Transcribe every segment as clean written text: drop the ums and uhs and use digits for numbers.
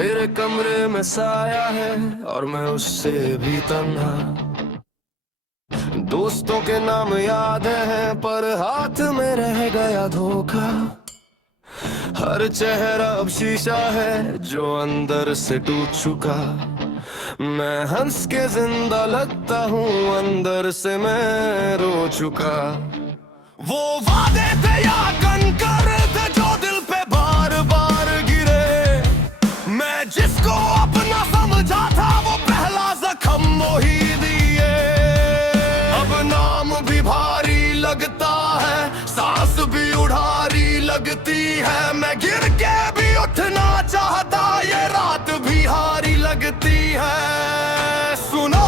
मेरे कमरे में साया है और मैं उससे भी तन्हा। दोस्तों के नाम याद हैं पर हाथ में रह गया धोखा। हर चेहरा अब शीशा है जो अंदर से टूट चुका। मैं हंस के जिंदा लगता हूँ, अंदर से मैं रो चुका। वो वादे थे या कंकर थे जो दिल पे बार बार गिरे। मैं जिसको अपना समझा था वो पहला जख्म वो ही दिए। अब नाम भी भारी लगता है, सांस भी उड़ारी लगती है। मैं गिर के भी उठना चाहता, ये रात भी हारी लगती है। सुनो,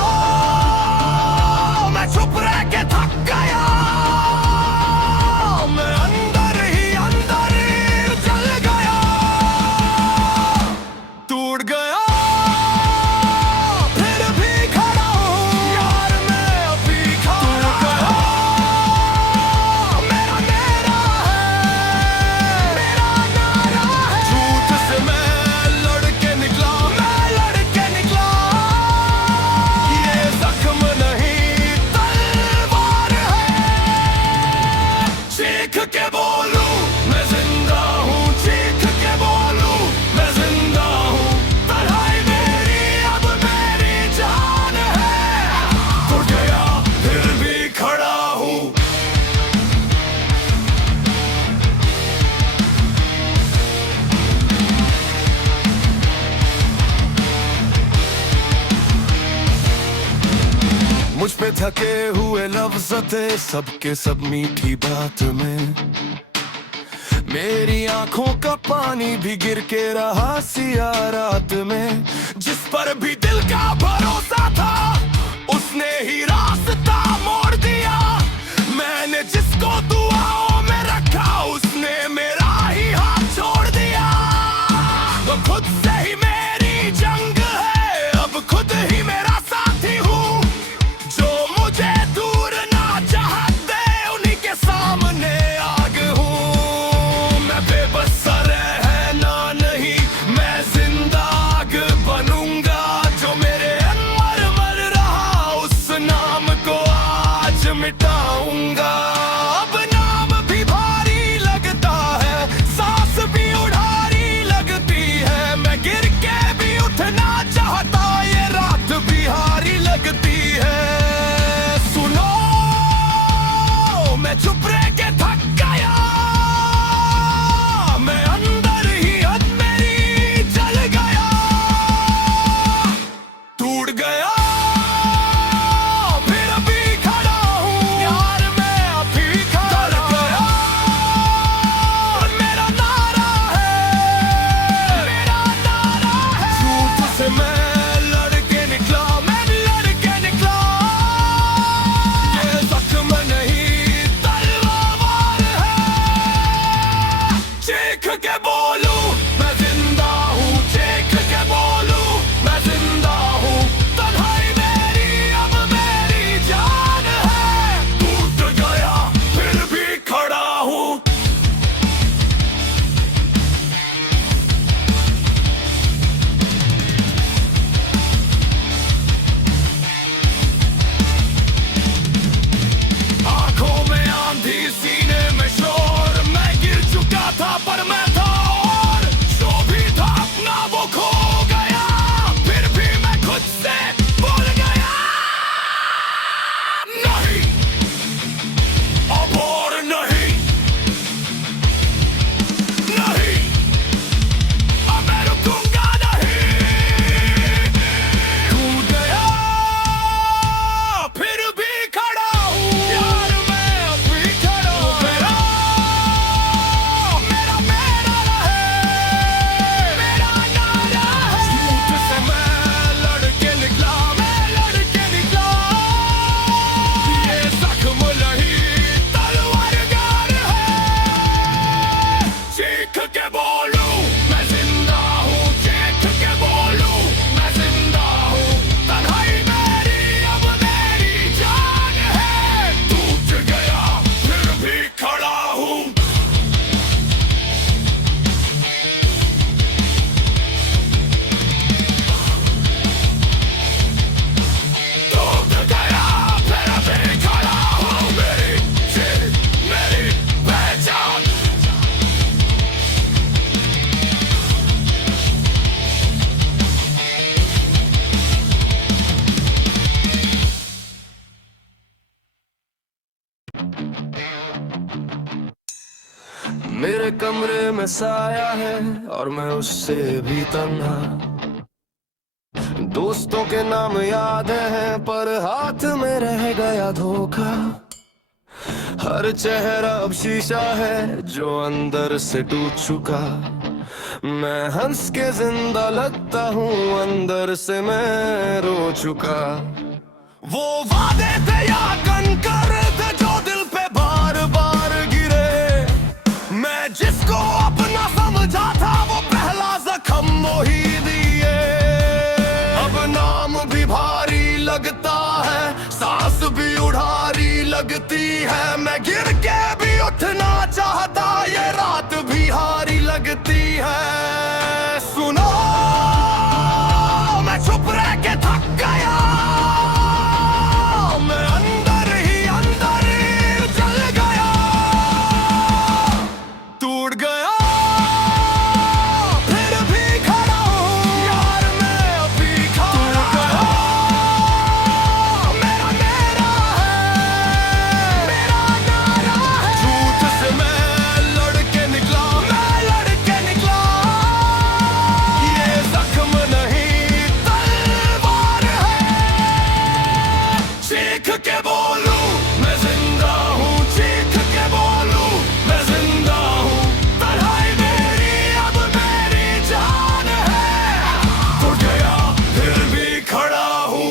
मैं चुप रह के थक गया। मुझ पे थके हुए लफ्ज़ थे सबके सब मीठी बात में। मेरी आंखों का पानी भी गिर के रहा सिया रात में। जिस पर भी दिल का भरोसा था उसने ही रास्ता मोड़ दिया। मैंने जिसको दुआओं में रखा उसने मेरा ही हाथ छोड़ दिया। तो खुद से ही मेरी जंग है, अब खुद ही मेरा साथी हूँ। जो मुझे दूर ना चाहते उन्हीं के सामने आग हूँ। मैं बेबस रहना नहीं, मैं जिंदा आग बनूंगा। जो मेरे अंदर मर रहा उस नाम को आज मिटाऊंगा। अब नाम भी भारी लगता है, सांस भी उड़ारी लगती है। मैं गिर के भी उठना चाहता, ये रात भी हारी लगती है। मैं चुप रह के थक गया। मैं अंदर ही हद मेरी जल गया, टूट गया। फिर भी खड़ा हूँ यार, मैं अभी खड़ा गया। मेरा नारा है, मेरा नारा है। झूठ से मैं लड़के निकला, मैं लड़के निकला। ये जख्म नहीं चीख के बोलूं मैं जिंदा हूँ, चीख के बोलूं मैं जिंदा हूँ। तन्हाई मेरी अब मेरी जान है। टूट गया फिर भी खड़ा हूँ। आंखों में आंधी, सीने में शोर। मैं गिर चुका था पर मैं था मेरे में साया है और मैं उससे भी तन्हा। दोस्तों के नाम याद हैं पर हाथ में रह गया धोखा। हर चेहरा अब शीशा है जो अंदर से टूट चुका। मैं हंस के जिंदा लगता हूँ, अंदर से मैं रो चुका। वो वादे थे या कंकर थे जो दिल पे बार बार गिरे। मैं जिसको अपना समझा था वो पहला जख्म वही दिए। अब नाम भी भारी लगता है, सांस भी उड़ारी लगती है। मैं गिर के भी उठना चाहता, ये रात भी हारी लगती है। सुनो, मैं चुप रह के थक गया। मैं अंदर ही जल गया, टूट गया, फिर भी खड़ा हूँ यार मैं अभी खड़ा गया। मेरा है, मेरा नारा है। झूठ से मैं लड़के निकला, ये जख्म नहीं तलवार है। चीख के बोलूं मैं जिंदा हूँ, चीख के बोलूं मैं जिंदा हूँ। तन्हाई मेरी अब मेरी जान है। टूट गया फिर भी खड़ा हूँ।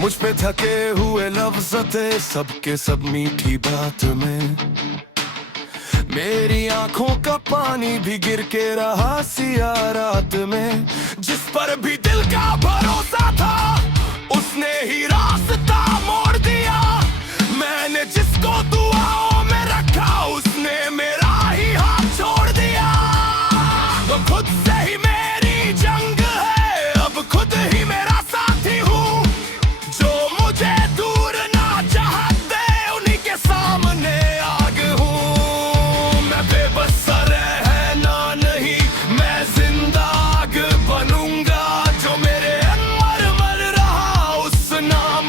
मुझ पे थके हुए लफ्ज़ थे सबके सब मीठी बात में। मेरी आंखों का पानी भी गिर के रहा सिया रात में। जिस पर भी दिल का भरोसा था उसने ही रास्ता मोड़ दिया। मैंने जिसको दुआओं में रखा उसने मेरा ही हाथ छोड़ दिया। तो खुद से ही मेरी जंग है, अब खुद ही मेरा साथी हूँ। जो मुझे दूर ना चाहते उन्हीं के सामने आग हूँ। मैं बेबस रहना नहीं, मैं जिंदा आग बनूंगा। जो मेरे अंदर मर रहा उस नाम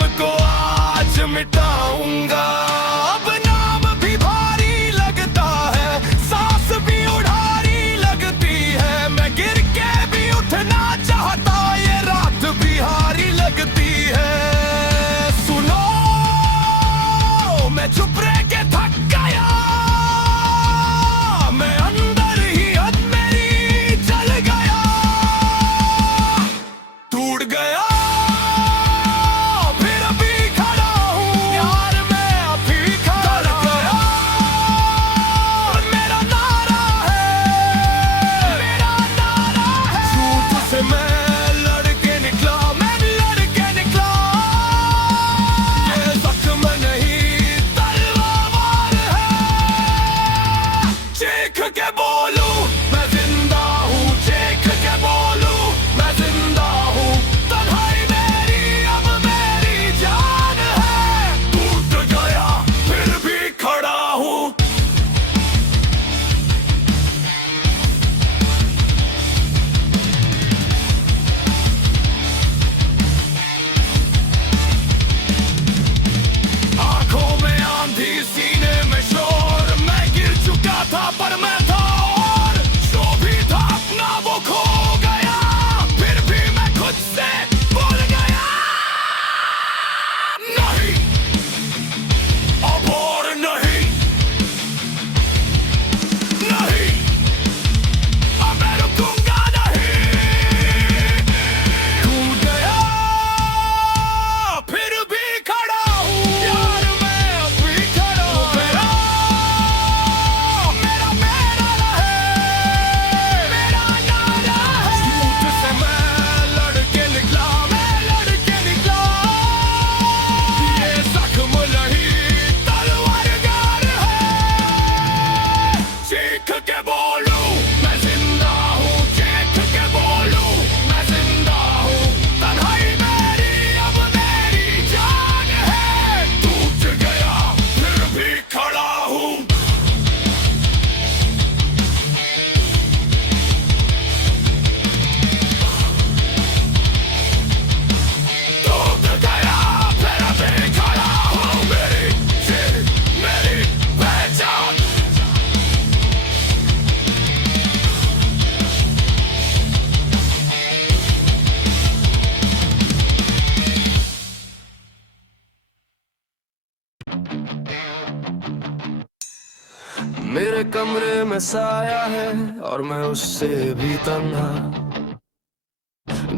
कमरे में साया है और मैं उससे भी तन्हा।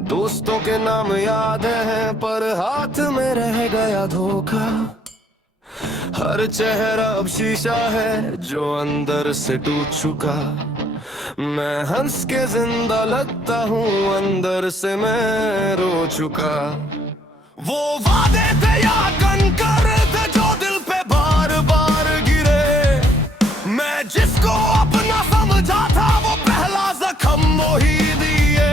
दोस्तों के नाम याद हैं पर हाथ में रह गया धोखा। हर चेहरा अब शीशा है जो अंदर से टूट चुका। मैं हंस के जिंदा लगता हूँ, अंदर से मैं रो चुका। वो वादे थे या कंकर थे जो दिल पे बार बार गिरे। मैं जिसको अपना समझा था वो पहला जख्म वो ही दिए।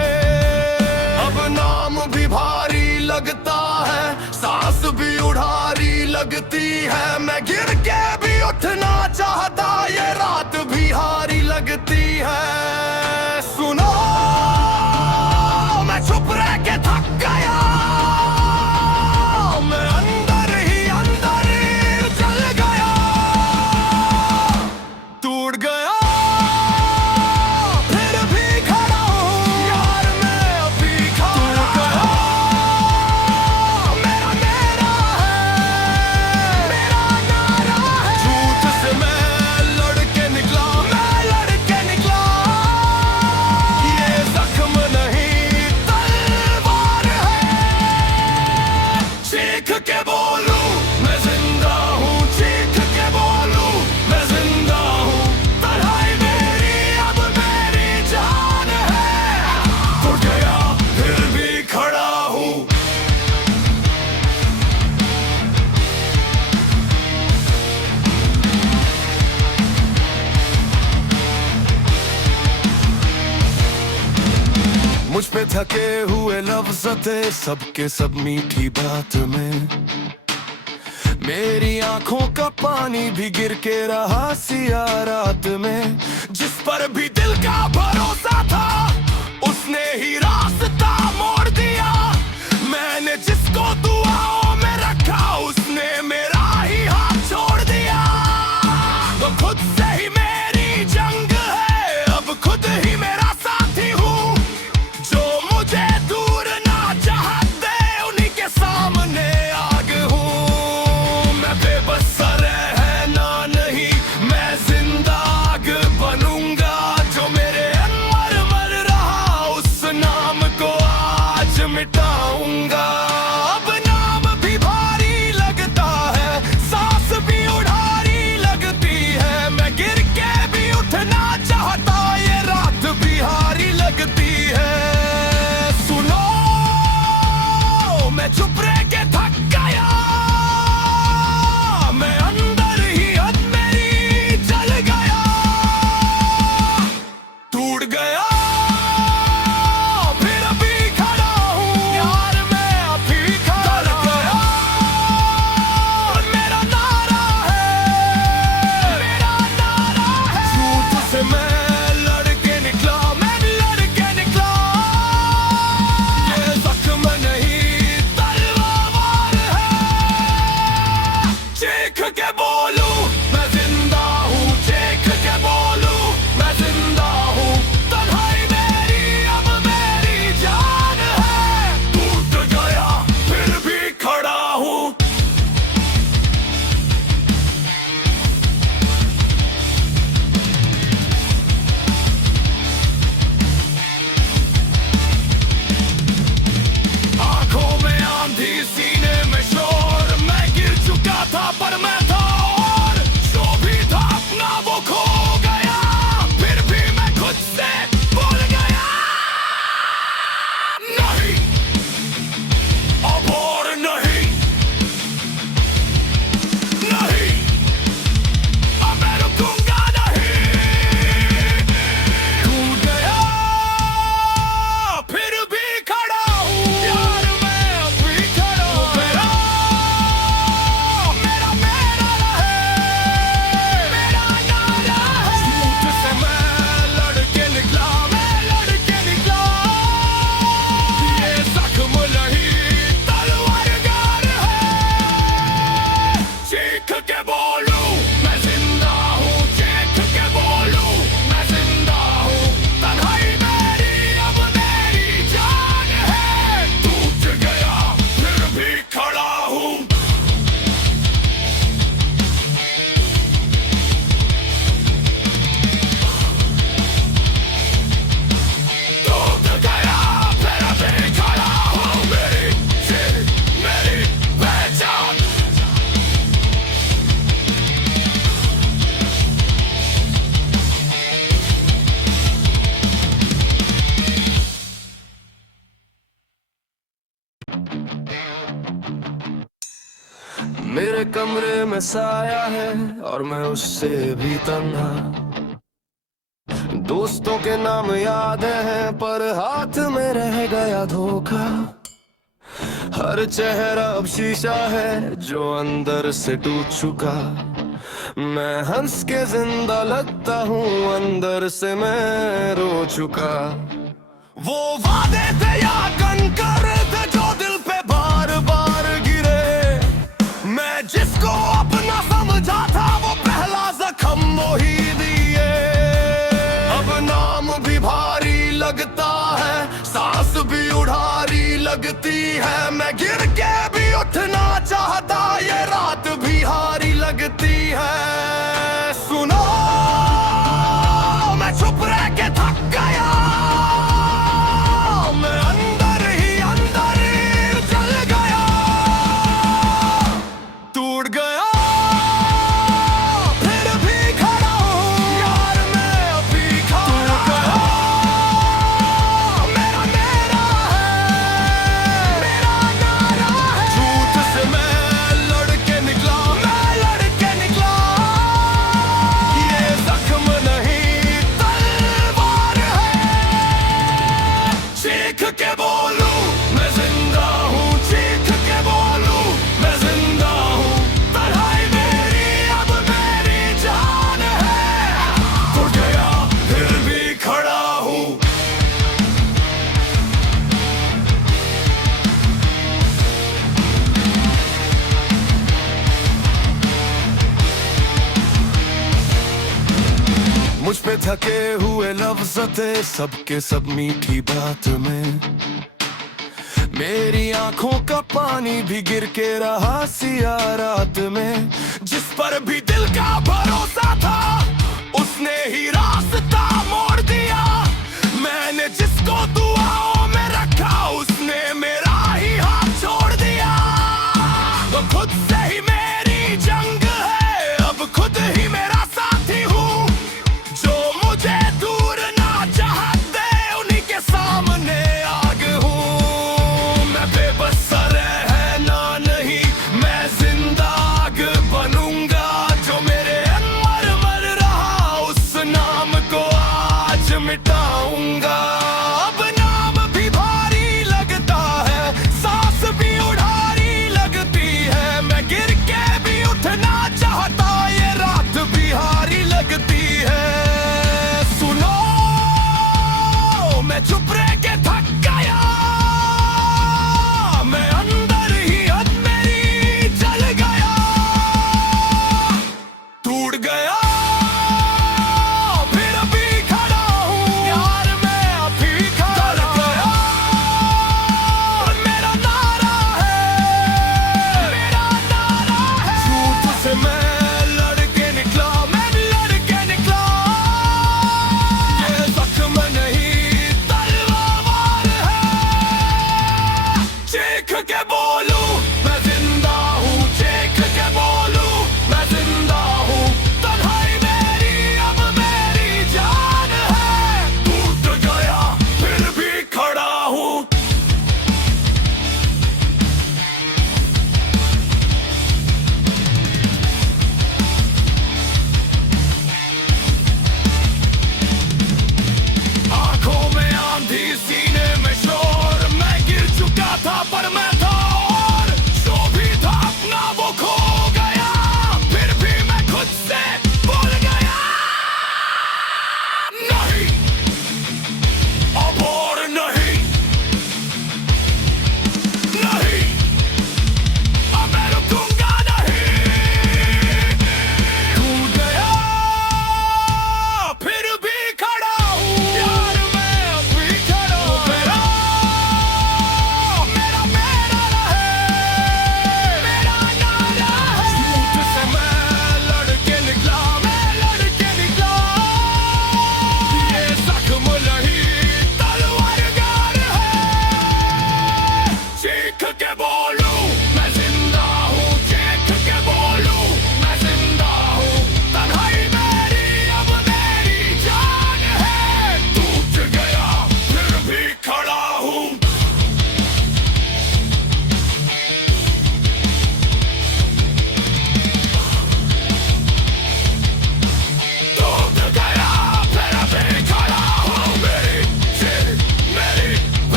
अब नाम भी भारी लगता है, सांस भी उड़ारी लगती है। मैं गिर के भी उठना चाहता, ये रात भी हारी लगती है। सुनो, मैं चुप रह के थक गया। मैं अंदर ही जल गया, टूट गया, फिर भी खड़ा हूँ यार मैं अभी खड़ा गया। मेरा नारा है, झूठ से मैं लड़के निकला, ये जख्म नहीं तलवार है। चीख के बोलूं मैं जिंदा हूँ, चीख के बोलूं मैं जिंदा हूँ। तन्हाई मेरी अब मेरी जान है, टूट गया फिर भी खड़ा हूँ। मुझ पे थके हुए लफ्ज़ थे सबके सब मीठी बात में। मेरी आंखों का पानी भी गिर के रहा सिया रात में। जिस पर भी दिल का भरोसा था उसने ही रास्ता मोड़ दिया। मैंने जिसको दुआओं में रखा उसने मेरा ही हाथ छोड़ दिया। तो खुद से ही मेरी जंग है, अब खुद ही मेरा साथी हूँ। जो मुझे दूर ना चाहते उन्हीं के सामने आग हूँ। मैं बेबस रहना नहीं, मैं जिंदा आग बनूंगा। जो मेरे अंदर मर रहा उस नाम को आज मिटाऊंगा। अब नाम भी भारी लगता है, सांस भी उड़ारी लगती है। मैं गिर के भी उठना चाहता, ये रात भी हारी लगती है। सुनो, मैं चुप रह के थक गया। मैं अंदर ही मेरी जल गया, टूट गया, फिर भी खड़ा हूँ यार मैं अभी मेरे कमरे में साया है और मैं उससे भी तन्हा। दोस्तों के नाम याद हैं पर हाथ में रह गया धोखा। हर चेहरा अब शीशा है जो अंदर से टूट चुका। मैं हंस के जिंदा लगता हूँ, अंदर से मैं रो चुका। वो वादे थे या कंकर थे जो दिल पे बार बार गिरे। मैं जिसको अपना समझा था वो पहला जख्म वो ही दिए। अब नाम भी भारी लगता है, सांस भी उड़ारी लगती है। मैं गिर के भी उठना चाहता, ये रात भी हारी लगती है। सुनो, मैं चुप रह के थक गया। मैं अंदर ही जल गया, टूट गया। फिर भी खड़ा हूँ यार, मैं अभी खड़ा हूँ। मेरा है, मेरा नारा है। झूठ से मैं लड़के निकला, ये जख्म नहीं तलवार है। चीख के बोलूं मैं जिंदा हूँ, चीख के बोलूं मैं जिंदा हूँ। तन्हाई मेरी अब मेरी जान है। टूट गया फिर भी खड़ा हूँ। मुझ पे थके हुए लफ्ज़ थे सबके सब मीठी बात में। मेरी आंखों का पानी भी गिर के रहा सिया रात में। जिस पर भी दिल का भरोसा था उसने ही रास्ता मोड़ दिया। मैंने जिसको दुआओं में रखा उसने मेरा ही हाथ छोड़ दिया। वो खुद से ही मेरी जंग है, अब खुद ही मेरा साथी हूँ। जो मुझे दूर ना चाहते उन्हीं के सामने आग हूँ। मैं बेबस रहना नहीं, मैं जिंदा आग बनूंगा। जो मेरे अंदर मर रहा उस नाम को आज मिटाऊंगा। अब नाम भी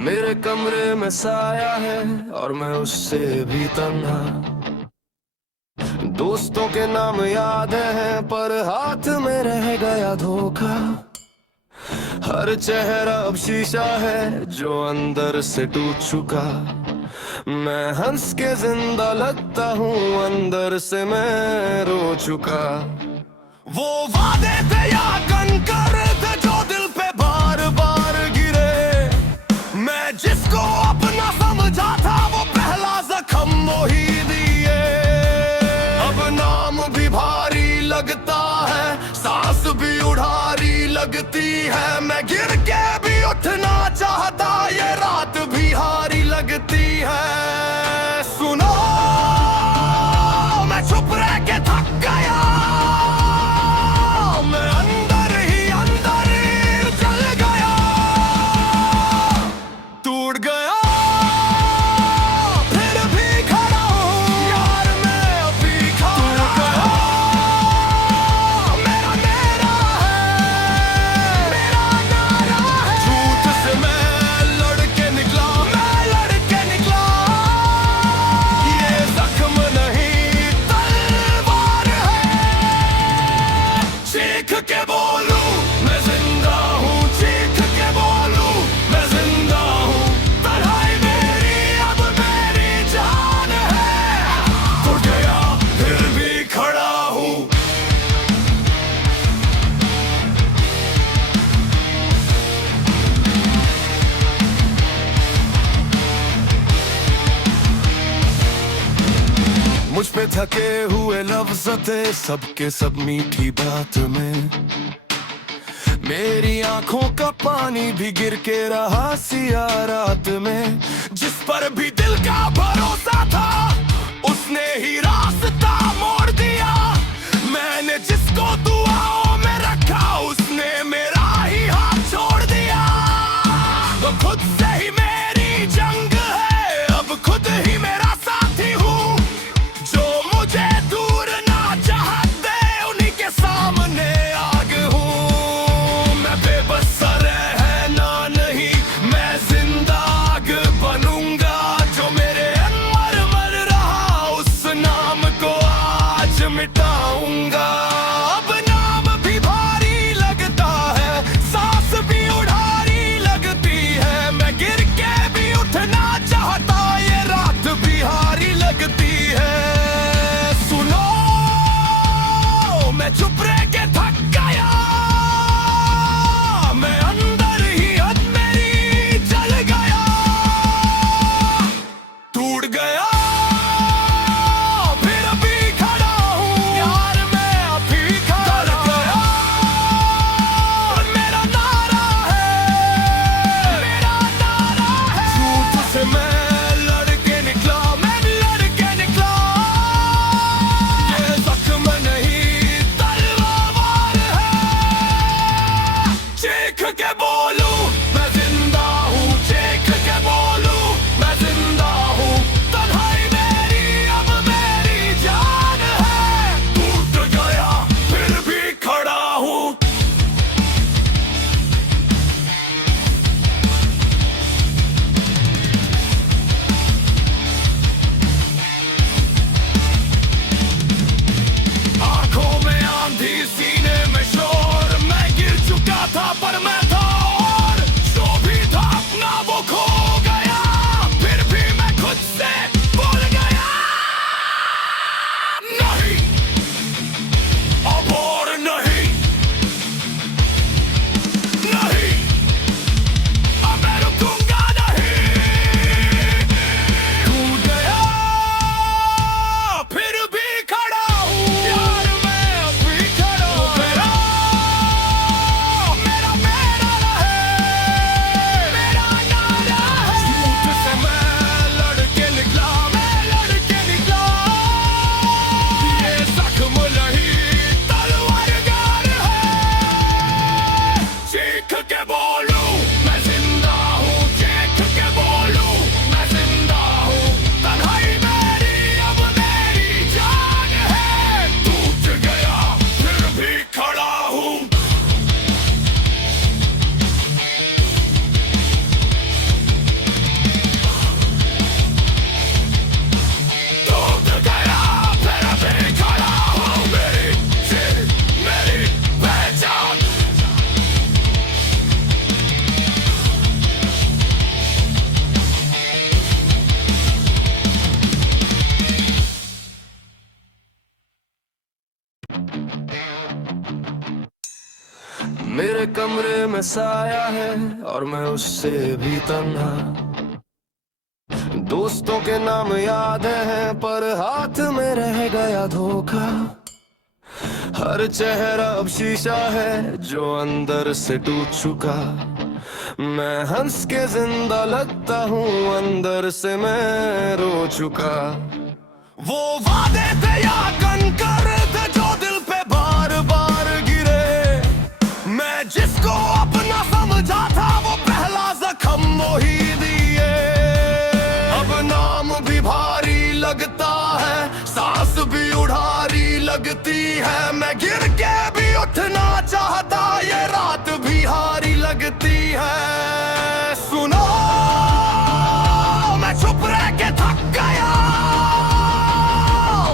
मेरे कमरे में साया है और मैं उससे भी तन्हा। दोस्तों के नाम याद हैं पर हाथ में रह गया धोखा। हर चेहरा अब शीशा है जो अंदर से टूट चुका। मैं हंस के जिंदा लगता हूँ, अंदर से मैं रो चुका। वो वादे थे या कंकर थे जो दिल पे बार बार गिरे। मैं जिसको अपना समझा था वो पहला जख्म वो ही दिए। अब नाम भी भारी लगता है, सांस भी उड़ारी लगती है। मैं गिर के भी उठना चाहता, ये रात भी हारी लगती है। सुनो, मैं चुप रह के थक गया। मैं अंदर ही जल गया, टूट गया। फिर भी खड़ा हूँ यार, मैं अभी खड़ा हूँ। मेरा है, मेरा नारा है। झूठ से मैं लड़के निकला, ये जख्म नहीं तलवार है। चीख के बोलूं मैं जिंदा हूँ, चीख के बोलूं मैं जिंदा हूँ। तन्हाई मेरी अब मेरी जान है। टूट गया फिर भी खड़ा हूँ। मुझ पे थके हुए लफ्ज़ थे सबके सब मीठी बात में। मेरी आंखों का पानी भी गिर के रहा सिया रात में। जिस पर भी दिल का भरोसा था उसने ही रास्ता मोड़ दिया। मैंने जिसको दुआओं में रखा उसने मेरा ही हाथ छोड़ दिया। तो खुद से ही मेरी जंग है, अब खुद ही मेरा साथी हूँ। जो मुझे दूर ना चाहते उन्हीं के सामने आग हूँ। मैं बेबस रहना नहीं, मैं जिंदा आग बनूंगा। जो मेरे में साया है और मैं उससे भी तन्हा। दोस्तों के नाम याद हैं पर हाथ में रह गया धोखा। हर चेहरा अब शीशा है जो अंदर से टूट चुका। मैं हंस के जिंदा लगता हूँ, अंदर से मैं रो चुका। वो वादे थे या कंकर थे जो दिल पे बार बार गिरे। मैं जिसको अपना समझा था वो पहला जख्म वो ही दिए। अब नाम भी भारी लगता है, सांस भी उड़ारी लगती है। मैं गिर के भी उठना चाहता, ये रात भी हारी लगती है। सुनो, मैं चुप रह के थक गया।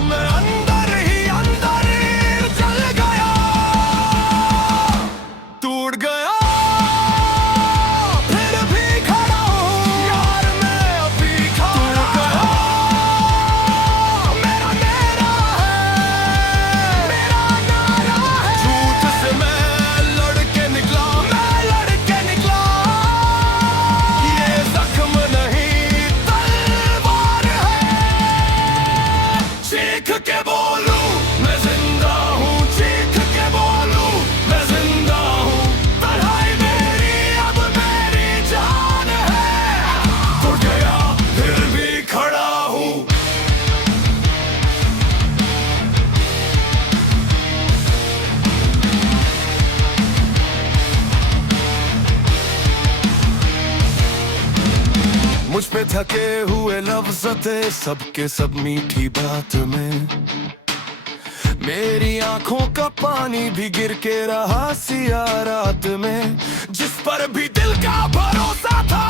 मैं अंदर ही जल गया, टूट गया। फिर भी खड़ा हूँ यार, मैं अभी खड़ा हूँ। मेरा नारा है। झूठ से मैं लड़के निकला, ये जख्म नहीं तलवार है। चीख के बोलूं मैं जिंदा हूँ, चीख के बोलूं मैं जिंदा हूँ। तन्हाई मेरी अब मेरी जान है। टूट गया फिर भी खड़ा हूँ। मुझ पे थके हुए लफ्ज़ थे सबके सब मीठी बात में। मेरी आंखों का पानी भी गिर के रहा सिया रात में। जिस पर भी दिल का भरोसा था